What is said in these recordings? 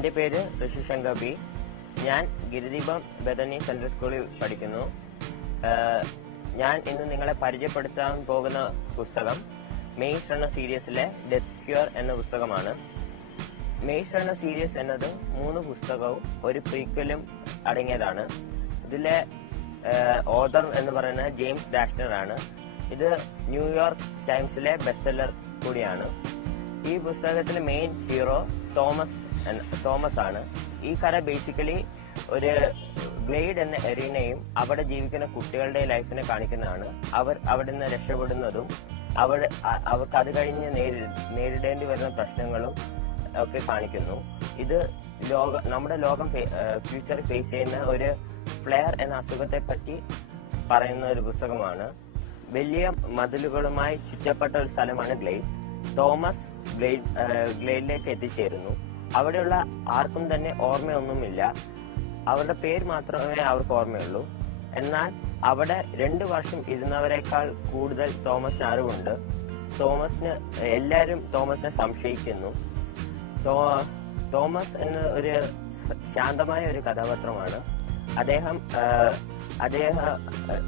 എൻ്റെ പേര് ഋഷിശങ്കർ ബി. ഞാൻ ഗിരിദീപം ബദനി സെൻട്രൽ സ്കൂളിൽ പഠിക്കുന്നു. ഞാൻ ഇന്ന് നിങ്ങളെ പരിചയപ്പെടുത്താൻ പോകുന്ന പുസ്തകം മെയ്സ് റണ്ണർ സീരീസിലെ ഡെത്ത് ക്യൂർ എന്ന പുസ്തകമാണ്. മെയ്സ് റണ്ണർ സീരീസ് എന്നത് 3 പുസ്തകവും ഒരു പ്രീക്വലും അടങ്ങിയതാണ്. ഇതിലെ ഓഥർ എന്ന് പറയുന്നത് ജെയിംസ് ഡാഷ്നർ ആണ്. ഇത് ന്യൂയോർക്ക് ടൈംസിലെ ബെസ്റ്റ് സെല്ലർ കൂടിയാണ്. ഈ പുസ്തകത്തിലെ മെയിൻ ഹീറോ തോമസ് ആണ്. ഈ കഥ ബേസിക്കലി ഒരു ഗ്ലെയ്ഡ് എന്ന എറീനയും അവിടെ ജീവിക്കുന്ന കുട്ടികളുടെ ലൈഫിനെ കാണിക്കുന്നതാണ്. അവർ അവിടെ നിന്ന് രക്ഷപ്പെടുന്നതും അവർക്ക് അത് കഴിഞ്ഞ് നേരിടേണ്ടി വരുന്ന പ്രശ്നങ്ങളും ഒക്കെ കാണിക്കുന്നു. ഇത് നമ്മുടെ ലോകം ഫ്യൂച്ചറിൽ ഫേസ് ചെയ്യുന്ന ഒരു ഫ്ലെയർ എന്ന അസുഖത്തെ പറ്റി പറയുന്ന ഒരു പുസ്തകമാണ്. വലിയ മതിലുകളുമായി ചുറ്റപ്പെട്ട ഒരു സ്ഥലമാണ് ഗ്ലെയ്ഡ്. തോമസ് ഗ്ലെയ്ഡിലേക്ക് എത്തിച്ചേരുന്നു. അവിടെയുള്ള ആർക്കും തന്നെ ഓർമ്മയൊന്നുമില്ല. അവരുടെ പേര് മാത്രമേ അവർക്ക് ഓർമ്മയുള്ളൂ. എന്നാൽ അവിടെ 2 വർഷം ഇരുന്നവരെക്കാൾ കൂടുതൽ തോമസിന് അറിവുണ്ട്. എല്ലാവരും തോമസിനെ സംശയിക്കുന്നു. തോമസ് എന്ന ഒരു ശാന്തമായ ഒരു കഥാപാത്രമാണ്.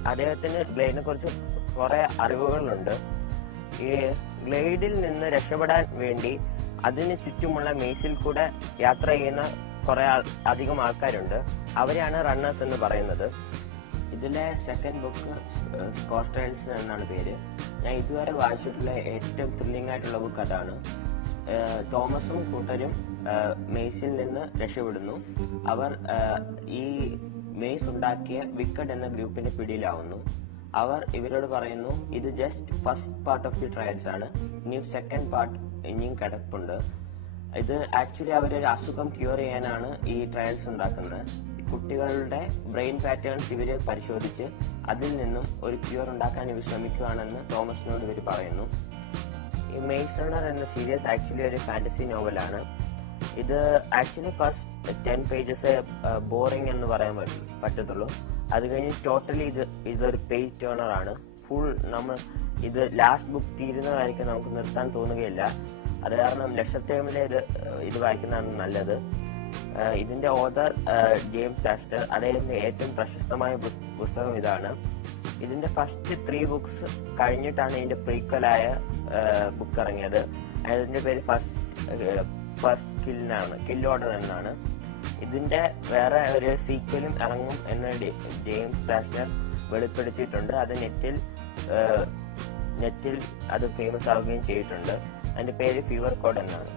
അദ്ദേഹത്തിന് ഗ്ലെയ്ഡിനെ കുറിച്ച് കുറെ അറിവുകളുണ്ട്. ഈ ഗ്ലെയ്ഡിൽ നിന്ന് രക്ഷപ്പെടാൻ വേണ്ടി അതിന് ചുറ്റുമുള്ള മെയ്സിൽ കൂടെ യാത്ര ചെയ്യുന്ന കുറെ അധികം ആൾക്കാരുണ്ട്. അവരെയാണ് റണ്ണേഴ്സ് എന്ന് പറയുന്നത്. ഇതിലെ സെക്കൻഡ് ബുക്ക് സ്കോച്ച് ട്രയൽസ് എന്നാണ് പേര്. ഞാൻ ഇതുവരെ വായിച്ചിട്ടുള്ള ഏറ്റവും ത്രില്ലിംഗ് ആയിട്ടുള്ള ബുക്ക് അതാണ്. തോമസും കൂട്ടരും മെയ്സിൽ നിന്ന് രക്ഷപ്പെടുന്നു. അവർ ഈ മെയ്സ് ഉണ്ടാക്കിയ വിക്കഡ് എന്ന ഗ്രൂപ്പിന്റെ പിടിയിലാവുന്നു. അവർ ഇവരോട് പറയുന്നു, ഇത് just first part of the trials ആണ്, ഇനിയും സെക്കൻഡ് പാർട്ട് ഇനിയും കിടപ്പുണ്ട്. ഇത് ആക്ച്വലി അവരൊരു അസുഖം ക്യൂർ ചെയ്യാനാണ് ഈ ട്രയൽസ് ഉണ്ടാക്കുന്നത്. കുട്ടികളുടെ ബ്രെയിൻ പാറ്റേൺസ് ഇവര് പരിശോധിച്ച് അതിൽ നിന്നും ഒരു ക്യൂർ ഉണ്ടാക്കാൻ ഇവർ ശ്രമിക്കുകയാണെന്ന് തോമസിനോട് ഇവർ പറയുന്നു. ഈ മെയ്സ് റണ്ണർ എന്ന സീരീസ് ആക്ച്വലി ഒരു ഫാന്റസി നോവലാണ്. ഇത് ആക്ച്വലി ഫസ്റ്റ് 10 പേജസ് ബോറിംഗ് എന്ന് പറയാൻ പറ്റത്തുള്ളൂ. അത് കഴിഞ്ഞ് ടോട്ടലി ഇതൊരു പേജ് ടേണർ ആണ്. ഫുൾ ഇത് ലാസ്റ്റ് ബുക്ക് തീരുന്നതായിരിക്കും നമുക്ക് നിർത്താൻ തോന്നുകയില്ല. അത് കാരണം ലക്ഷത്തേമിലെ ഇത് വായിക്കുന്നതാണ് നല്ലത്. ഇതിന്റെ ഓഥർ ജെയിംസ് ഡാഷ്നർ. അദ്ദേഹത്തിന്റെ ഏറ്റവും പ്രശസ്തമായ പുസ്തകം ഇതാണ്. ഇതിന്റെ ഫസ്റ്റ് 3 ബുക്സ് കഴിഞ്ഞിട്ടാണ് ഇതിന്റെ പ്രീക്വലായ ബുക്ക് ഇറങ്ങിയത്. അതിന്റെ പേര് ഫസ്റ്റ് കിൽ ഓർഡർ എന്നാണ്. ഇതിന്റെ വേറെ ഒരു സീക്വലും ഇറങ്ങും എന്ന് ജെയിംസ് ഡാഷ്നർ വെളിപ്പെടുത്തിയിട്ടുണ്ട്. അത് നെറ്റിൽ അത് ഫേമസ് ആവുകയും ചെയ്തിട്ടുണ്ട്. അതിന്റെ പേര് ഫീവർ കോഡ് എന്നാണ്.